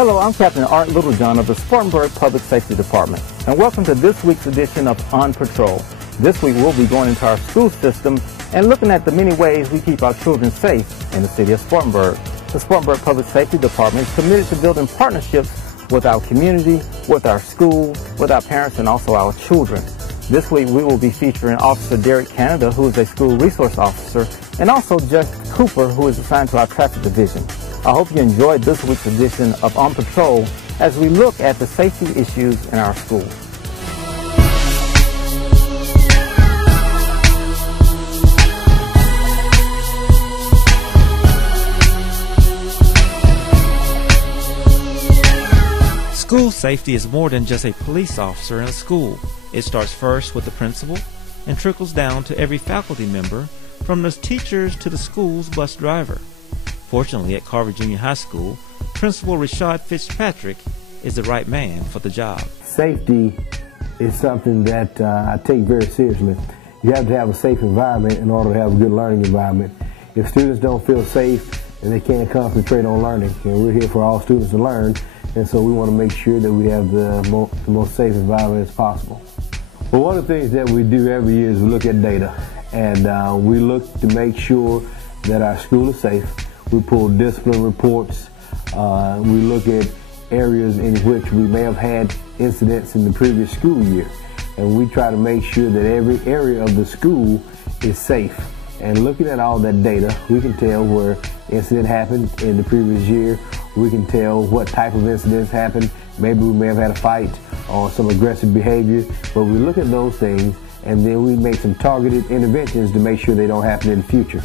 Hello, I'm Captain Art Littlejohn of the Spartanburg Public Safety Department, and welcome to this week's edition of On Patrol. This week we'll be going into our school system and looking at the many ways we keep our children safe in the city of Spartanburg. The Spartanburg Public Safety Department is committed to building partnerships with our community, with our schools, with our parents, and also our children. This week we will be featuring Officer Derrick, who is a school resource officer, and also Judge Cooper, who is assigned to our traffic division. I hope you enjoyed this week's edition of On Patrol as we look at the safety issues in our schools. School safety is more than just a police officer in a school. It starts first with the principal and trickles down to every faculty member, from the teachers to the school's bus driver. Fortunately, at Carver Junior High School, Principal RaaShaad Fitzpatrick is the right man for the job. Safety is something that I take very seriously. You have to have a safe environment in order to have a good learning environment. If students don't feel safe, then they can't concentrate on learning. And we're here for all students to learn, and so we want to make sure that we have the most safe environment as possible. Well, one of the things that we do every year is we look at data, and we look to make sure that our school is safe. We pull discipline reports. We look at areas in which we may have had incidents in the previous school year. And we try to make sure that every area of the school is safe. And looking at all that data, we can tell where incident happened in the previous year. We can tell what type of incidents happened. Maybe we may have had a fight or some aggressive behavior. But we look at those things, and then we make some targeted interventions to make sure they don't happen in the future.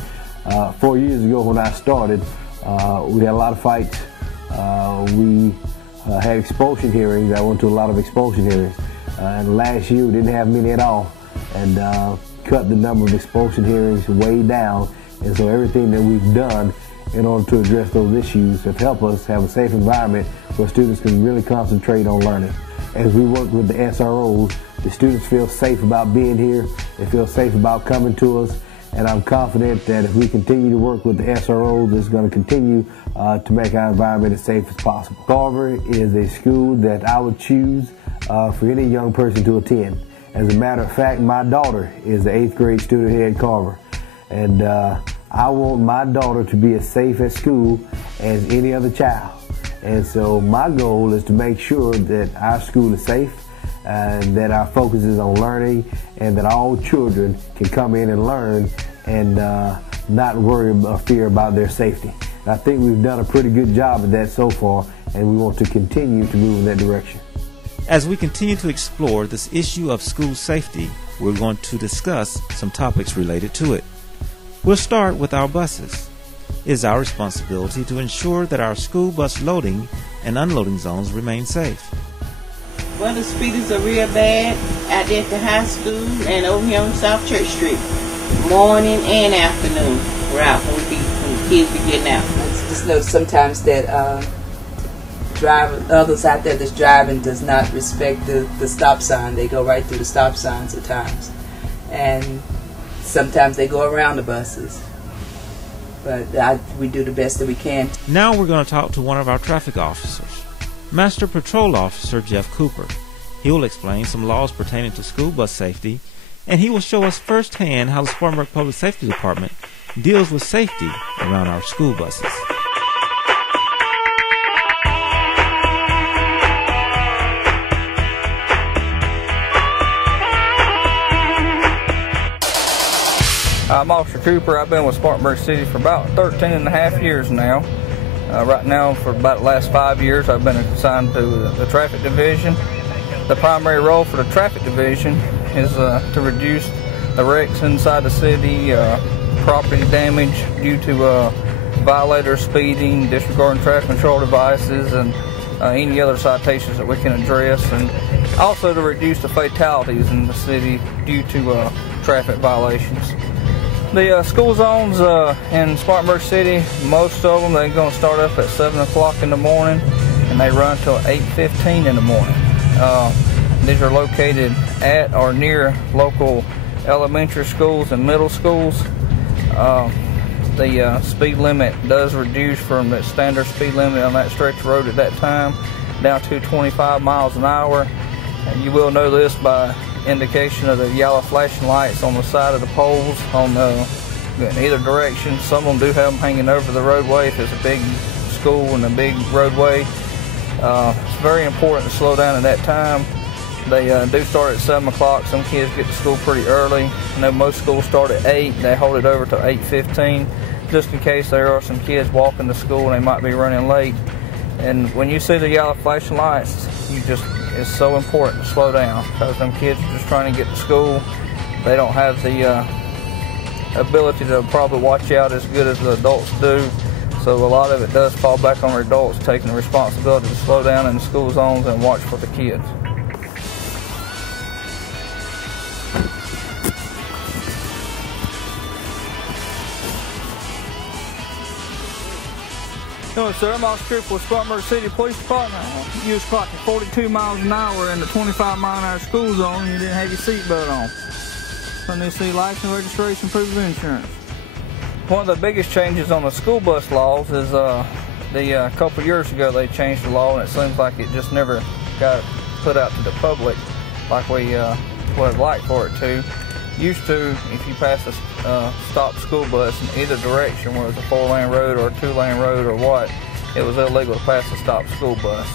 4 years ago when I started, we had a lot of fights. We had expulsion hearings. I went to a lot of expulsion hearings. And last year we didn't have many at all, and cut the number of expulsion hearings way down. And so everything that we've done in order to address those issues have helped us have a safe environment where students can really concentrate on learning. As we work with the SROs, the students feel safe about being here. They feel safe about coming to us. And I'm confident that if we continue to work with the SROs, it's going to continue to make our environment as safe as possible. Carver is a school that I would choose for any young person to attend. As a matter of fact, my daughter is the 8th grade student here at Carver. And I want my daughter to be as safe at school as any other child. And so my goal is to make sure that our school is safe, and that our focus is on learning, and that all children can come in and learn and not worry or fear about their safety. And I think we've done a pretty good job of that so far, and we want to continue to move in that direction. As we continue to explore this issue of school safety, we're going to discuss some topics related to it. We'll start with our buses. It is our responsibility to ensure that our school bus loading and unloading zones remain safe. Well, the speeders are real bad out there at the high school and over here on South Church Street. Morning and afternoon. We're out when the kids be getting out. I just noticed sometimes that others out there that's driving does not respect the stop sign. They go right through the stop signs at times. And sometimes they go around the buses. But we do the best that we can. Now we're going to talk to one of our traffic officers, Master Patrol Officer Jeff Cooper. He will explain some laws pertaining to school bus safety, and he will show us firsthand how the Spartanburg Public Safety Department deals with safety around our school buses. I'm Officer Cooper. I've been with Spartanburg City for about 13 and a half years now. Right now, for about the last 5 years, I've been assigned to the traffic division. The primary role for the traffic division is to reduce the wrecks inside the city, property damage due to violators speeding, disregarding traffic control devices, and any other citations that we can address, and also to reduce the fatalities in the city due to traffic violations. The school zones in Spartanburg City, most of them, they're going to start up at 7 o'clock in the morning, and they run till 8:15 in the morning. These are located at or near local elementary schools and middle schools. the speed limit does reduce from the standard speed limit on that stretch of road at that time down to 25 miles an hour. And you will know this by indication of the yellow flashing lights on the side of the poles in either direction. Some of them do have them hanging over the roadway if it's a big school and a big roadway. It's very important to slow down at that time. They do start at 7 o'clock. Some kids get to school pretty early. I know most schools start at 8. They hold it over till 8:15, just in case there are some kids walking to school and they might be running late. And when you see the yellow flashing lights, it's so important to slow down, because them kids are just trying to get to school. They don't have the ability to probably watch out as good as the adults do. So a lot of it does fall back on the adults taking the responsibility to slow down in the school zones and watch for the kids. Hello, sir. I'm Officer Trooper with Spartanburg City Police Department. You was clocking 42 miles an hour in the 25-mile-an-hour school zone, and you didn't have your seatbelt on. So I need to see license, registration, proof of insurance. One of the biggest changes on the school bus laws is a couple years ago they changed the law, and it seems like it just never got put out to the public like we would have liked for it to. Used to, if you pass a stopped school bus in either direction, whether it's a 4-lane road or a 2-lane road or what, it was illegal to pass a stopped school bus.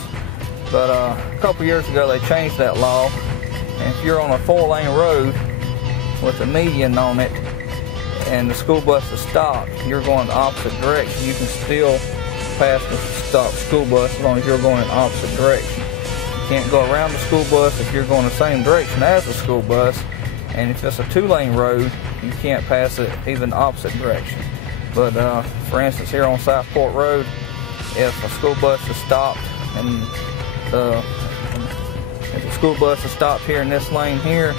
But a couple years ago they changed that law, and if you're on a 4-lane road with a median on it and the school bus is stopped, you're going the opposite direction. You can still pass the stopped school bus as long as you're going in the opposite direction. You can't go around the school bus if you're going the same direction as the school bus. And if it's a 2-lane road, you can't pass it even the opposite direction. But for instance, here on Southport Road, if a school bus is stopped and if the school bus is stopped here in this lane here,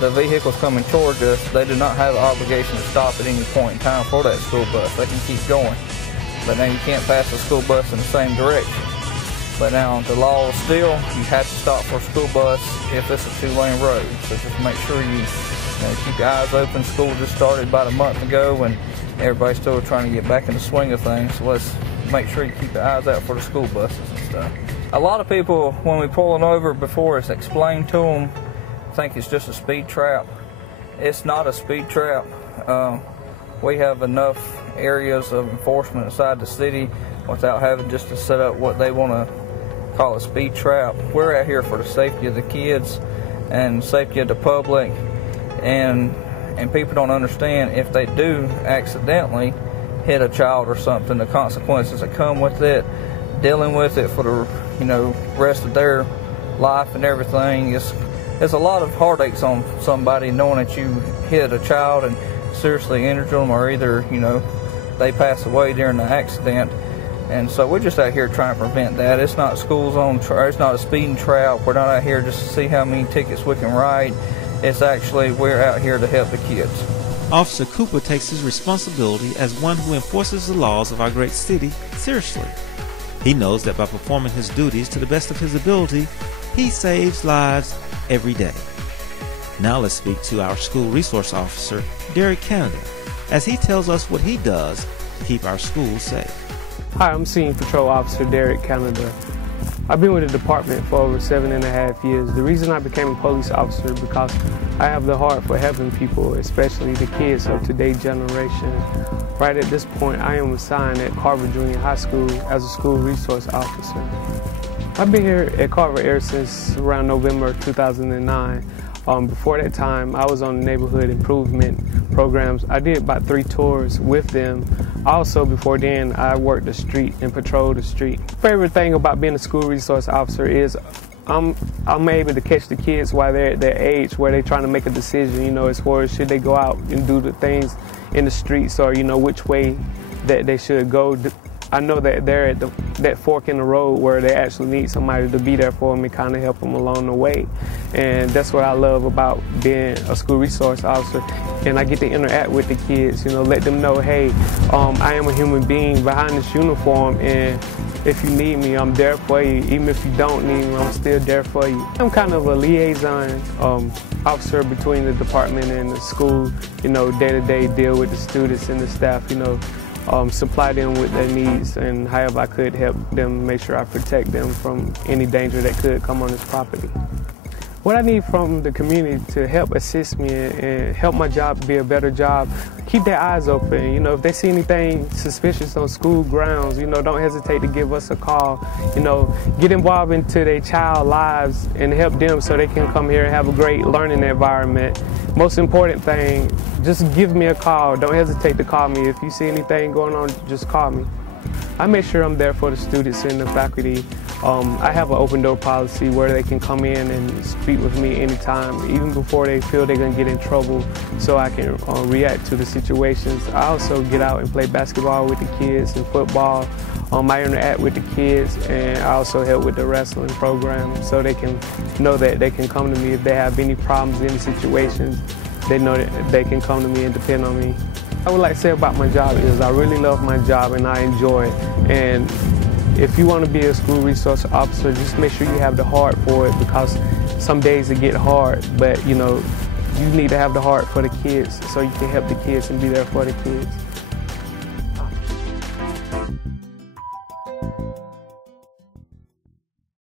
the vehicles coming towards us, they do not have the obligation to stop at any point in time for that school bus. They can keep going. But now you can't pass the school bus in the same direction. But now the law is still, you have to stop for a school bus if it's a 2-lane road. So just make sure you keep your eyes open. School just started about a month ago and everybody's still trying to get back in the swing of things. So let's make sure you keep your eyes out for the school buses and stuff. A lot of people, when we pull them over before it's explained to them, think it's just a speed trap. It's not a speed trap. We have enough areas of enforcement inside the city without having just to set up what they want to call a speed trap. We're out here for the safety of the kids and safety of the public, and people don't understand if they do accidentally hit a child or something, the consequences that come with it, dealing with it for the rest of their life and everything. It's a lot of heartaches on somebody knowing that you hit a child and seriously injured them, or either they pass away during the accident. And so we're just out here trying to prevent that. It's not school zone, it's not a speeding trap. We're not out here just to see how many tickets we can write. It's actually, we're out here to help the kids. Officer Cooper takes his responsibility as one who enforces the laws of our great city seriously. He knows that by performing his duties to the best of his ability, he saves lives every day. Now let's speak to our school resource officer, Derrick, as he tells us what he does to keep our schools safe. Hi, I'm Senior Patrol Officer Derrick. I've been with the department for over 7.5 years. The reason I became a police officer is because I have the heart for helping people, especially the kids of today's generation. Right at this point, I am assigned at Carver Junior High School as a school resource officer. I've been here at Carver ever since around November 2009. Before that time, I was on neighborhood improvement programs. I did about 3 tours with them. Also, before then, I worked the street and patrolled the street. Favorite thing about being a school resource officer is I'm able to catch the kids while they're at their age where they're trying to make a decision, as far as should they go out and do the things in the streets, or, which way that they should go I know that they're at that fork in the road where they actually need somebody to be there for them and kind of help them along the way. And that's what I love about being a school resource officer. And I get to interact with the kids, you know, let them know, hey, I am a human being behind this uniform, and if you need me, I'm there for you. Even if you don't need me, I'm still there for you. I'm kind of a liaison officer between the department and the school, you know, day-to-day deal with the students and the staff, you know, supply them with their needs, and however I could help them, make sure I protect them from any danger that could come on this property. What I need from the community to help assist me and help my job be a better job, keep their eyes open. You know, if they see anything suspicious on school grounds, you know, don't hesitate to give us a call. You know, get involved into their child lives and help them so they can come here and have a great learning environment. Most important thing, just give me a call. Don't hesitate to call me. If you see anything going on, just call me. I make sure I'm there for the students and the faculty. I have an open door policy where they can come in and speak with me anytime, even before they feel they're going to get in trouble, so I can react to the situations. I also get out and play basketball with the kids and football. I interact with the kids, and I also help with the wrestling program, so they can know that they can come to me if they have any problems, any situations. They know that they can come to me and depend on me. I would like to say about my job is I really love my job and I enjoy it. And if you want to be a school resource officer, just make sure you have the heart for it, because some days it get hard, but you know, you need to have the heart for the kids so you can help the kids and be there for the kids.